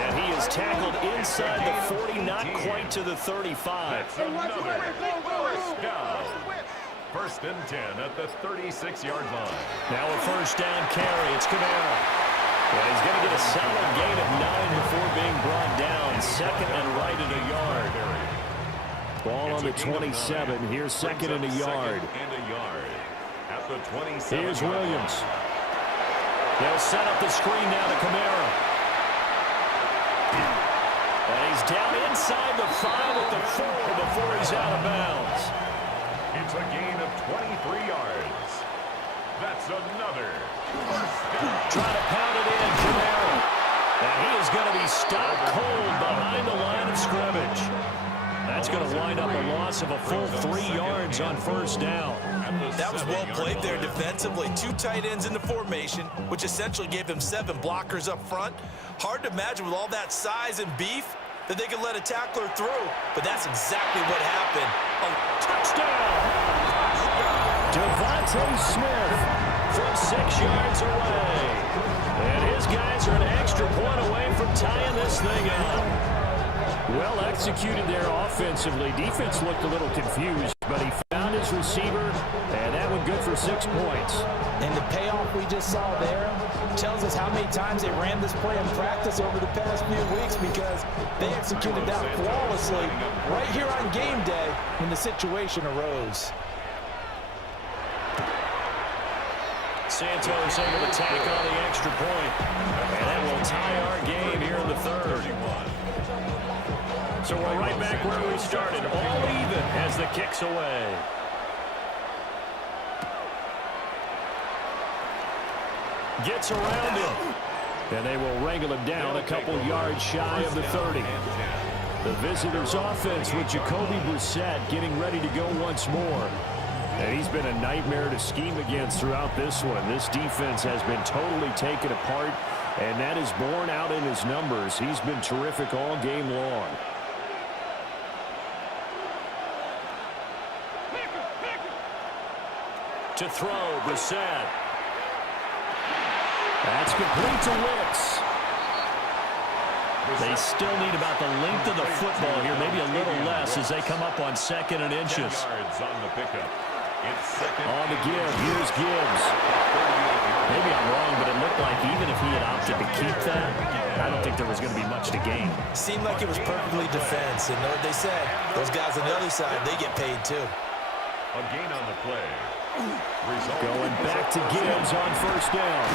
And he is tackled inside the 40, not quite to the 35. That's another first down. 1st and 10 at the 36-yard line. Now a first down carry. It's Camara. And he's going to get a solid gain of 9 before being brought down. 2nd and right at a yard. Ball on the 27. Here's 2nd and a yard. At the 27. Here's Williams. They'll set up the screen now to Camara. And he's down inside the 5 at the 4 before he's out of bounds. It's a gain of 23 yards. That's another first down. Trying to pound it in, Camara. And he is going to be stopped cold behind the line of scrimmage. That's going to wind up a loss of a full 3 yards on first down. That was well played there defensively. 2 tight ends in the formation, which essentially gave him 7 blockers up front. Hard to imagine with all that size and beef that they could let a tackler through, but that's exactly what happened. A touchdown! Devontae Smith from 6 yards away. And his guys are an extra point away from tying this thing up. Well executed there offensively. Defense looked a little confused, but he found his receiver, and that one good for 6 points. And the payoff we just saw there tells us how many times they ran this play in practice over the past few weeks, because they executed that flawlessly right here on game day when the situation arose. Santos able to tack on the extra point. And that will tie our game here in the third. So we're right back where we started. All even as the kick's away. Gets around him. And they will wrangle him down a couple yards shy of the 30. The visitors' offense with Jacoby Brissett getting ready to go once more. And he's been a nightmare to scheme against throughout this one. This defense has been totally taken apart, and that is borne out in his numbers. He's been terrific all game long. To throw, Brissett. That's complete to Wicks. They still need about the length of the football here, maybe a little less as they come up on 2nd and inches. On the give, here's Gibbs. Maybe I'm wrong, but it looked like even if he had opted to keep that, I don't think there was going to be much to gain. Seemed like it was perfectly defense, and know what they said. Those guys on the other side, they get paid too. A gain on the play. Going back to Gibbs on 1st down.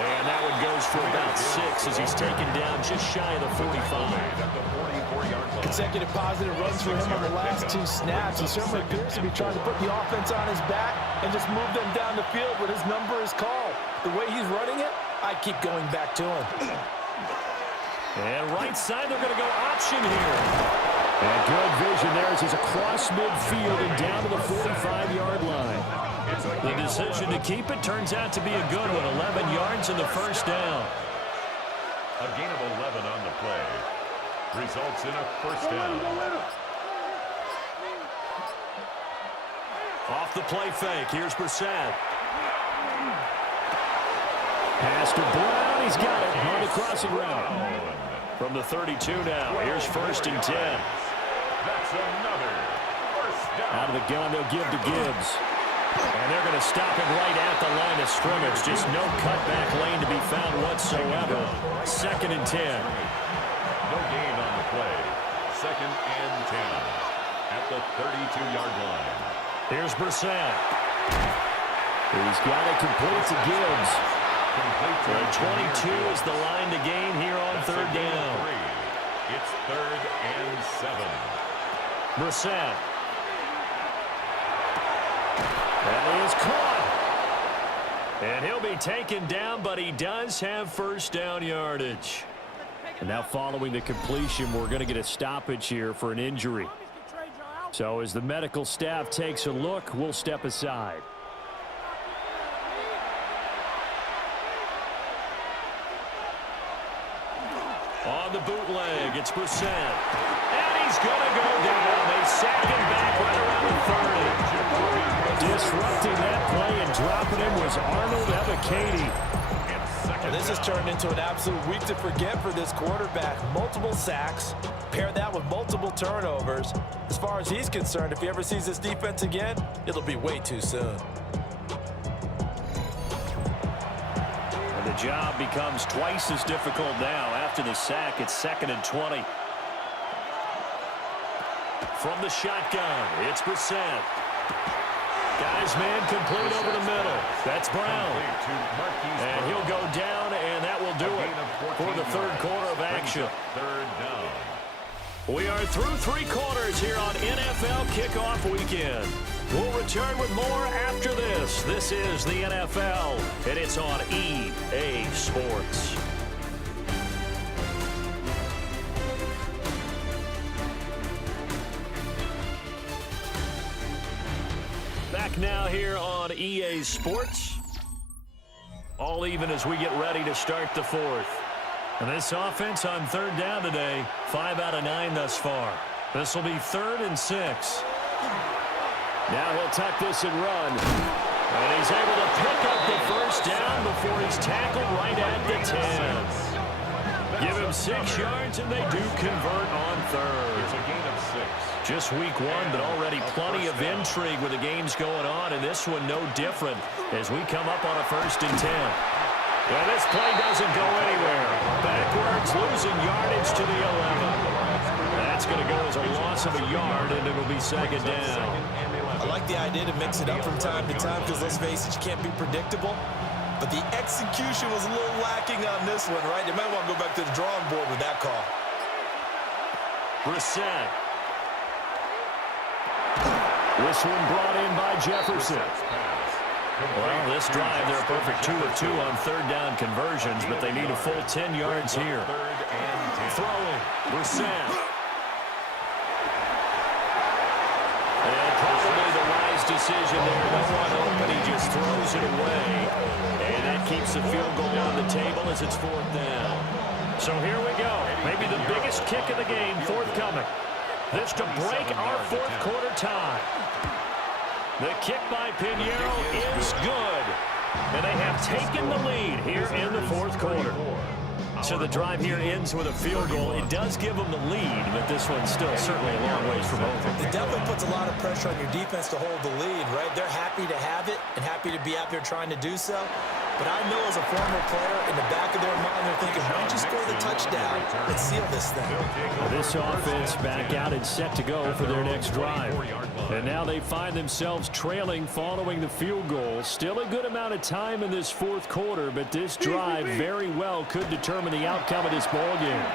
And that one goes for about 6 as he's taken down just shy of the 45. Consecutive positive runs for him on the last 2 snaps. He certainly appears to be trying to put the offense on his back and just move them down the field when his number is called. The way he's running it, I keep going back to him. And right side, they're going to go option here. And good vision there as he's across midfield and down to the 45-yard line. The decision to keep it turns out to be a good one. 11 yards in the 1st down. A gain of 11 on the play. Results in a 1st down. Off the play fake. Here's Brissett. Pass to Brown. He's got it on the crossing route. From the 32 now. Here's 1st and 10. That's another 1st down. Out of the gun, they'll give to Gibbs. And they're going to stop him right at the line of scrimmage. Just no cutback lane to be found whatsoever. 2nd and 10. No gain on the play. 2nd and 10. At the 32-yard line. Here's Brissett. He's got it complete to Gibbs. And 22 is the line to gain here on 3rd down. It's 3rd and 7. Brissett. And he is caught. And he'll be taken down, but he does have 1st down yardage. And now following the completion, we're going to get a stoppage here for an injury. So as the medical staff takes a look, we'll step aside. On the bootleg, it's Brissett. And he's going to go down. They sack him back right around the 30. Disrupting that play and dropping him was Arnold Ebiketie. And this has turned into an absolute week to forget for this quarterback. Multiple sacks, pair that with multiple turnovers. As far as he's concerned, if he ever sees this defense again, it'll be way too soon. And the job becomes twice as difficult now. After the sack, it's 2nd and 20. From the shotgun, it's Brissett. Guys, man, complete over the middle. That's Brown. And he'll go down, and that will do it for the 3rd quarter of action. 3rd down. We are through 3 quarters here on NFL Kickoff Weekend. We'll return with more after this. This is the NFL, and it's on EA Sports. Back now here on EA Sports. All even as we get ready to start the 4th. And this offense on 3rd down today, 5 out of 9 thus far. This will be 3rd and 6. Now he'll tuck this and run. And he's able to pick up the 1st down before he's tackled right at the 10. Give him 6 yards, and they do convert on 3rd. It's a gain of 6. Just week 1, but already plenty of intrigue with the games going on, and this one no different as we come up on a 1st and 10. Well, this play doesn't go anywhere. Backwards, losing yardage to the 11. That's going to go as a loss of a yard, and it'll be 2nd down. like the idea to mix it up from time to time because, let's face it, you can't be predictable. But the execution was a little lacking on this one, right? They might want to go back to the drawing board with that call. Brissett. This one brought in by Jefferson. Well, this drive, they're a perfect 2 of 2 on third down conversions, but they need a full 10 yards here. Throwing. Brissett. And probably the wise decision there. No one open, he just throws it away. And that keeps the field goal on the table as it's fourth down. So here we go. Maybe the biggest kick of the game forthcoming. This to break our fourth quarter tie. The kick by Pinheiro is good. And they have taken the lead here in the fourth quarter. So the drive here ends with a field goal. It does give them the lead, but this one's still certainly a long ways from over. It definitely puts a lot of pressure on your defense to hold the lead, right? They're happy to have it and happy to be out there trying to do so. But I know as a former player, in the back of their mind, they're thinking, why don't you score the touchdown and seal this thing? This offense back out and set to go for their next drive. And now they find themselves trailing following the field goal. Still a good amount of time in this fourth quarter, but this drive very well could determine the outcome of this ball game.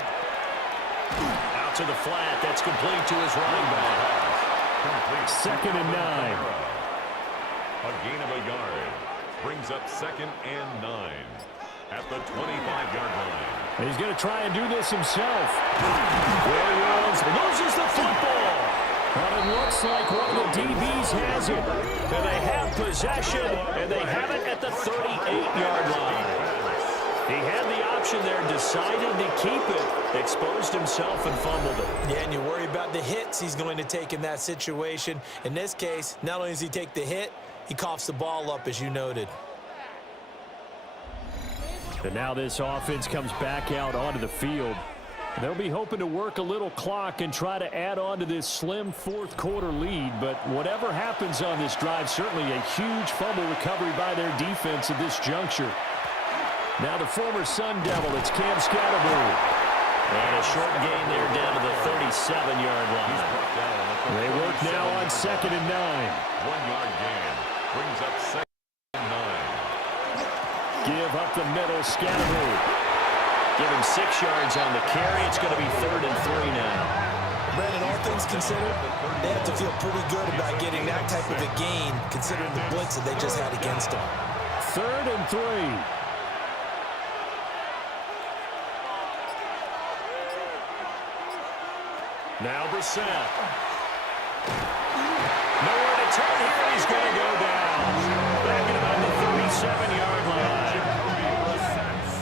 Out to the flat. That's complete to his running back. 2nd and 9. A gain of a yard. Brings up 2nd and 9 at the 25-yard line. He's going to try and do this himself. Williams loses the football. But it looks like one of the DBs has it. And they have possession, and they have it at the 38-yard line. He had the option there, decided to keep it, exposed himself and fumbled it. Yeah, and you worry about the hits he's going to take in that situation. In this case, not only does he take the hit, he coughs the ball up, as you noted. And now this offense comes back out onto the field. They'll be hoping to work a little clock and try to add on to this slim fourth quarter lead. But whatever happens on this drive, certainly a huge fumble recovery by their defense at this juncture. Now the former Sun Devil, it's Cam Scatterbury. And a short gain there down to the 37-yard line. They work now on 2nd and 9. 1-yard gain. Brings up 2nd and 9. Give up the middle, Scatterbury. Give him 6 yards on the carry. It's going to be 3rd and 3 now. Brandon, all things considered, they have to feel pretty good about getting that type of a gain, considering the blitz that they just had against them. 3rd and 3. Now Brissett. Nowhere to turn here. He's going to go down. Back at about the 37-yard line.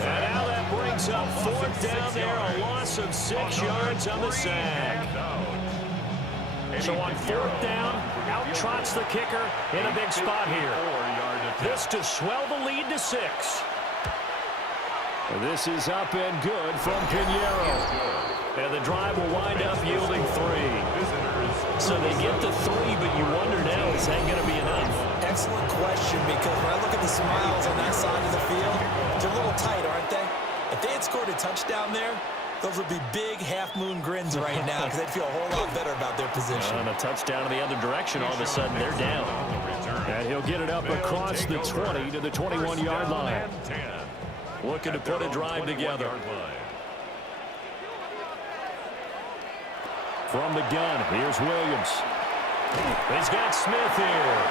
And now that brings up 4th down there. A loss of 6 yards on the sack. So on 4th down, out trots the kicker in a big spot here. This to swell the lead to 6. This is up and good from Pinheiro. And the drive will wind up yielding 3. So they get the 3, but you wonder now, is that going to be enough? Excellent question, because when I look at the smiles on that side of the field, they're a little tight, aren't they? If they had scored a touchdown there, those would be big half-moon grins right now because they'd feel a whole lot better about their position. And a touchdown in the other direction, all of a sudden they're down. And he'll get it up across the 20 to the 21-yard line. Looking to put a drive together. From the gun, here's Williams. He's got Smith here.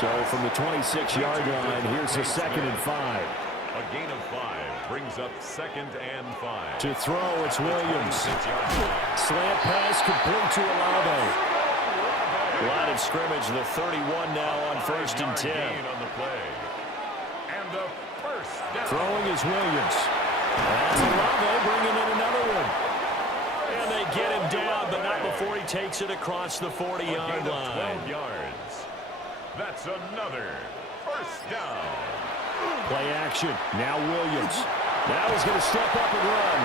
So from the 26-yard line, here's the 2nd and 5. A gain of 5 brings up 2nd and 5. To throw, it's Williams. Slant pass complete to Olave. Line of scrimmage, the 31 now on 1st and 10. On the play. And a first down. Throwing is Williams. That's Olave bringing in another one. And they get him down, but not before he takes it across the 40-yard line. 12 yards. That's another first down. Play action. Now Williams. Now he's going to step up and run.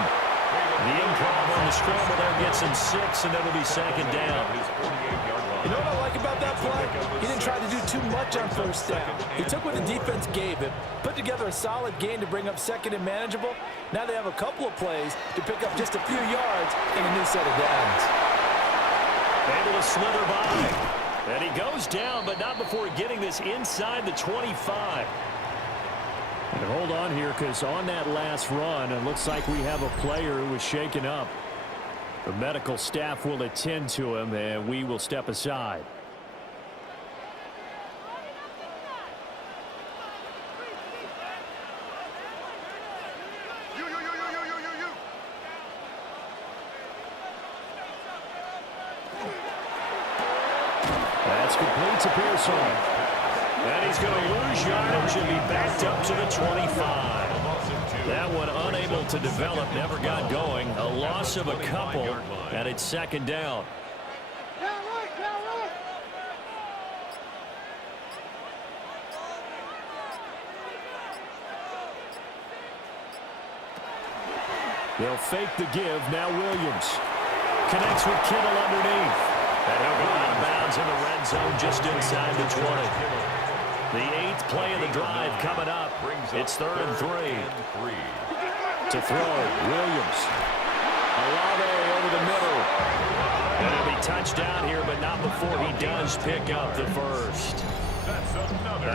The improv on the scramble there gets him 6, and it'll be 2nd down. You know what I like about that play? He didn't try to do too much on 1st down. He took what the defense gave him, put together a solid gain to bring up 2nd and manageable. Now they have a couple of plays to pick up just a few yards and a new set of downs. Able to slither by. And he goes down, but not before getting this inside the 25. And hold on here, because on that last run, it looks like we have a player who was shaken up. The medical staff will attend to him, and we will step aside. That's complete to Pearson. And he's going to lose yardage and be backed up to the 25. That one unable to develop, never got going. A loss of a couple, and it's second down. They'll fake the give. Now Williams connects with Kittle underneath. And he'll go out of bounds in the red zone just inside the 20. The 8th play of the drive coming up. It's 3rd and 3. To throw, Williams. Olave over the middle. And it'll be touchdown here, but not before he does pick up the first. A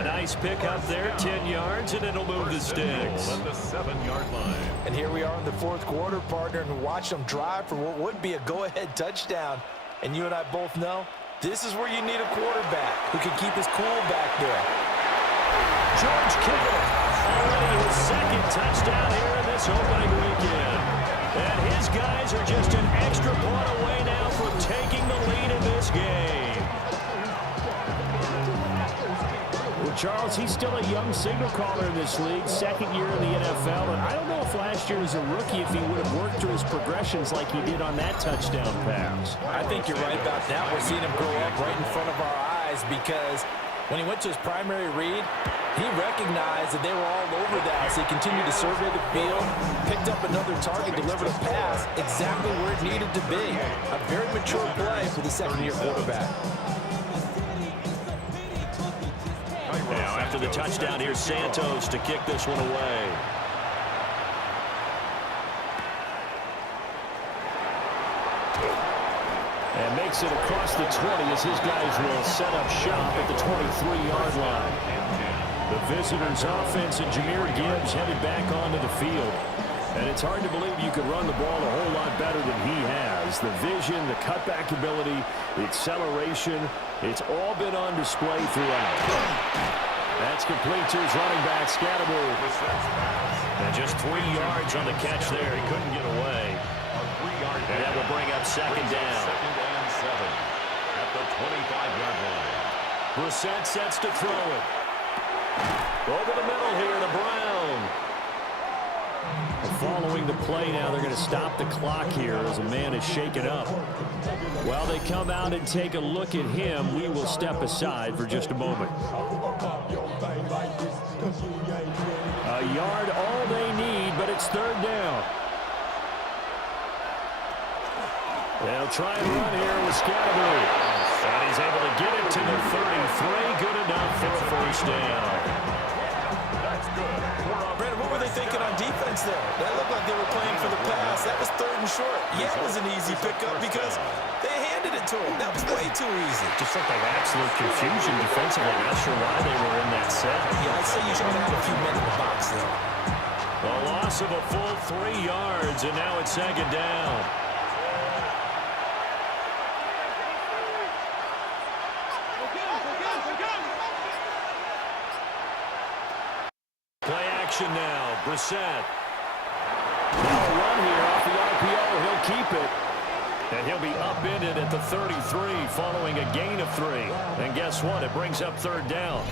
nice pickup there, 10 yards, and it'll move the sticks. At the 7-yard line. And here we are in the 4th quarter, partner, and watch them drive for what would be a go-ahead touchdown. And you and I both know this is where you need a quarterback who can keep his cool back there. George Kittle, already his 2nd touchdown here in this opening weekend. And his guys are just an extra point away now from taking the lead in this game. Well, Charles, he's still a young signal caller in this league, 2nd year in the NFL. And I don't know if last year as a rookie if he would have worked through his progressions like he did on that touchdown pass. I think you're right about that. We're seeing him grow up right in front of our eyes because when he went to his primary read, he recognized that they were all over that, so he continued to survey the field, picked up another target, delivered a pass exactly where it needed to be. A very mature play for the 2nd-year quarterback. Now, after the touchdown, here's Santos to kick this one away. And makes it across the 20 as his guys will set up shop at the 23-yard line. The visitors' offense and Jahmyr Gibbs headed back onto the field. And it's hard to believe you could run the ball a whole lot better than he has. The vision, the cutback ability, the acceleration, it's all been on display throughout. That's complete to his running back, Scatterbury. And just 3 yards on the catch there. He couldn't get away. And that will bring up 2nd down. 2nd and 7 at the 25-yard line. Brissett sets to throw it. Over the middle here to Brown. Following the play now, they're going to stop the clock here as a man is shaken up. While they come out and take a look at him, we will step aside for just a moment. A yard all they need, but it's 3rd down. They'll try and run here with Scatterbury. And he's able to get it to the 33. Good enough for a 1st down. That's good. Brandon, what were they thinking on defense there? That looked like they were playing for the pass. That was 3rd and short. Yeah, it was an easy pickup because they handed it to him. That was way too easy. Just looked like absolute confusion defensively. Not sure why they were in that set. Yeah, I'd say you should have had a few men in the box there. A loss of a full 3 yards, and now it's 2nd down. Play action now. Brissett. Now a run here off the RPO. He'll keep it. And he'll be upended at the 33 following a gain of 3. And guess what? It brings up 3rd down.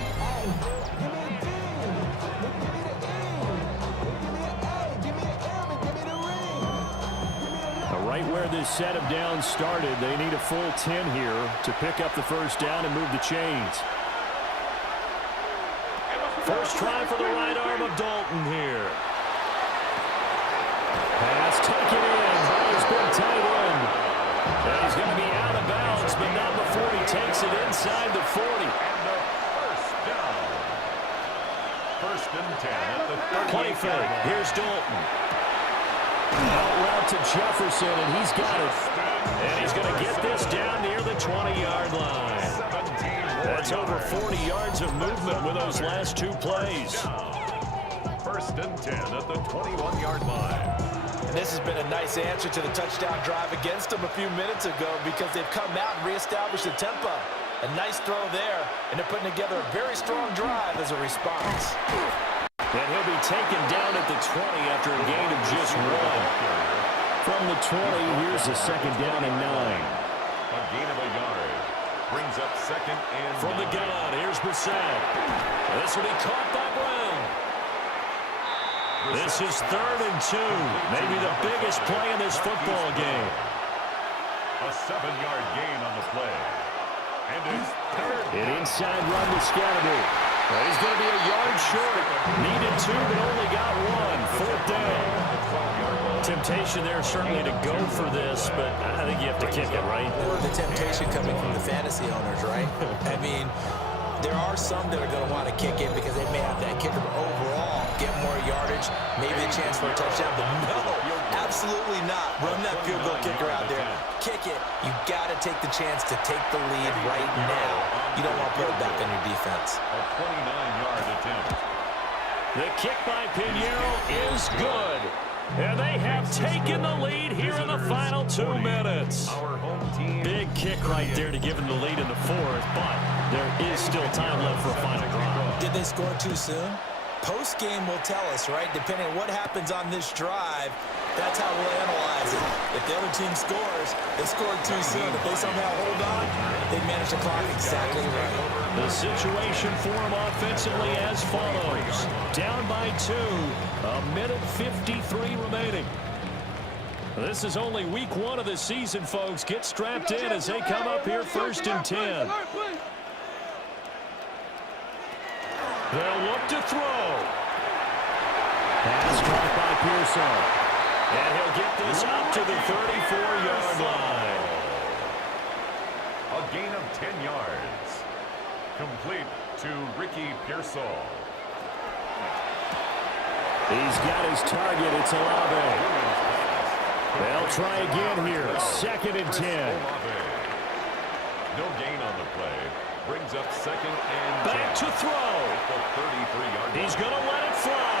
Right where this set of downs started, they need a full 10 here to pick up the 1st down and move the chains. First try for the right arm of Dalton here. Pass taken in by his big tight end. And he's going to be out of bounds, but not before he takes it inside the 40. And a 1st down. 1st and 10 at the 38-yard Play fake. Here's Dalton. Out route to Jefferson, and he's got it. And he's going to get this down near the 20-yard line. That's over 40 yards of movement with those last two plays. First and 10 at the 21-yard line. And this has been a nice answer to the touchdown drive against them a few minutes ago because they've come out and reestablished the tempo. A nice throw there, and they're putting together a very strong drive as a response. And he'll be taken down at the 20 after a gain of just one. From the 20, here's a second down and 9. A gain of a yard. Brings up second and From the 9. gun, here's Brissett. This will be caught by Brown. This is 3rd and 2. Maybe the biggest play in this football game. A 7-yard gain on the play. And it's third. An inside run to Scatterby. He's going to be a yard short. Needed 2, but only got 1. 4th down. Temptation there certainly to go for this, but I think you have to kick it, right? The temptation coming from the fantasy owners, right? I mean, there are some that are going to want to kick it because they may have that kicker, but overall, get more yardage, maybe a chance for a touchdown, but no, absolutely not. Run that field goal kicker out there. Kick it. You got to take the chance to take the lead right now. You don't want to put it back on your defense. A 29-yard attempt. The kick by Pinheiro is good. And they have taken the lead here in the final 2 minutes. Our home team. Big kick right there to give them the lead in the 4th, but there is still time left for a final drive. Did they score too soon? Post-game will tell us, right? Depending on what happens on this drive, that's how we'll analyze it. If the other team scores, they scored too soon. If they somehow hold on, they manage the clock exactly right. The situation for them offensively as follows. Down by 2, a minute 53 remaining. This is only week 1 of the season, folks. Get strapped in as they come up here 1st and 10. They'll look to throw. Pass caught by Pearson. And he'll get this up to the 34-yard line. A gain of 10 yards. Complete to Ricky Pearsall. He's got his target. It's Olave. They'll try again here. 2nd and 10. No gain on the play. Brings up 2nd and 10. Back to throw. The 33-yard line. He's going to let it fly.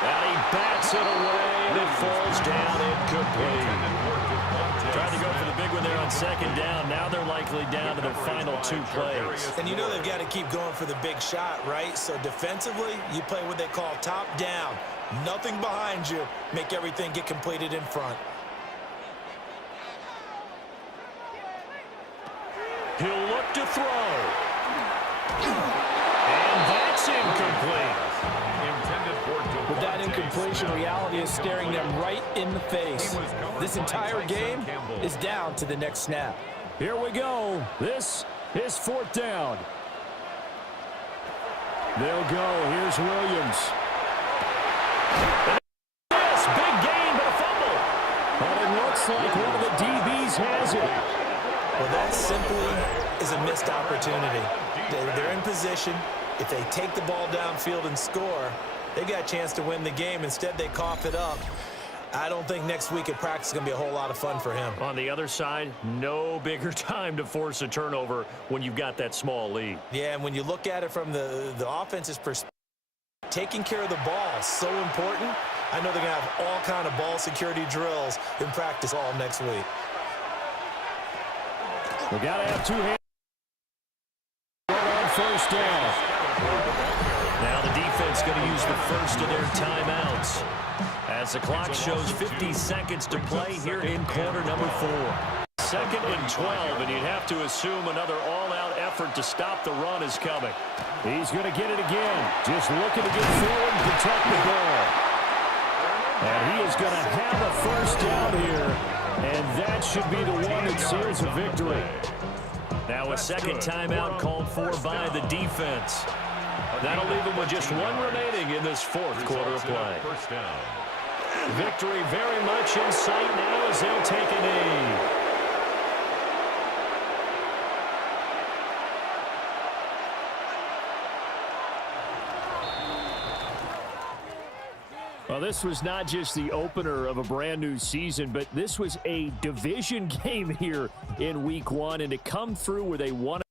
And he bats it away, and it falls down incomplete. Tried to go for the big one there on 2nd down. Now they're likely down to their final 2 plays. And you know they've got to keep going for the big shot, right? So defensively, you play what they call top down. Nothing behind you. Make everything get completed in front. He'll look to throw. And that's incomplete. With that incompletion, reality is staring them right in the face. This entire game is down to the next snap. Here we go. This is 4th down. They'll go. Here's Williams. Yes, big gain, but a fumble. But it looks like one of the DBs has it. Well, that simply is a missed opportunity. They're in position. If they take the ball downfield and score, they got a chance to win the game. Instead, they cough it up. I don't think next week at practice is going to be a whole lot of fun for him. On the other side, no bigger time to force a turnover when you've got that small lead. Yeah, and when you look at it from the offense's perspective, taking care of the ball is so important. I know they're going to have all kind of ball security drills in practice all next week. We got to have 2 hands on 1st down. Now the defense going to use the first of their timeouts as the clock shows 50 seconds to play here in quarter number 4. 2nd and 12, and you'd have to assume another all-out effort to stop the run is coming. He's going to get it again. Just looking to get forward and protect the ball. And he is going to have a 1st down here, and that should be the one that seals a victory. Now a 2nd timeout called for by the defense. That'll leave them with just 1 remaining in this 4th quarter of play. First down. Victory very much in sight now as they'll take a knee. Well, this was not just the opener of a brand new season, but this was a division game here in week 1, and to come through with a 1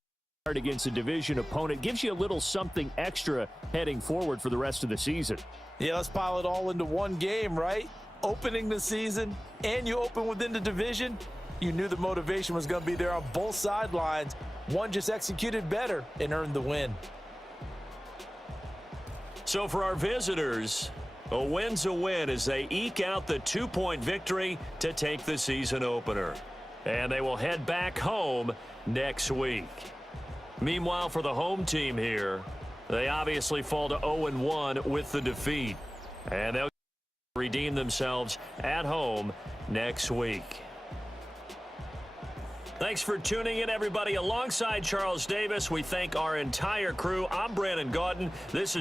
against a division opponent gives you a little something extra heading forward for the rest of the season. Yeah, let's pile it all into one game, right? Opening the season, and you open within the division. You knew the motivation was going to be there on both sidelines. One just executed better and earned the win. So for our visitors, a win's a win as they eke out the 2-point victory to take the season opener. And they will head back home next week. Meanwhile, for the home team here, they obviously fall to 0-1 with the defeat. And they'll redeem themselves at home next week. Thanks for tuning in, everybody. Alongside Charles Davis, we thank our entire crew. I'm Brandon Gaudin. This is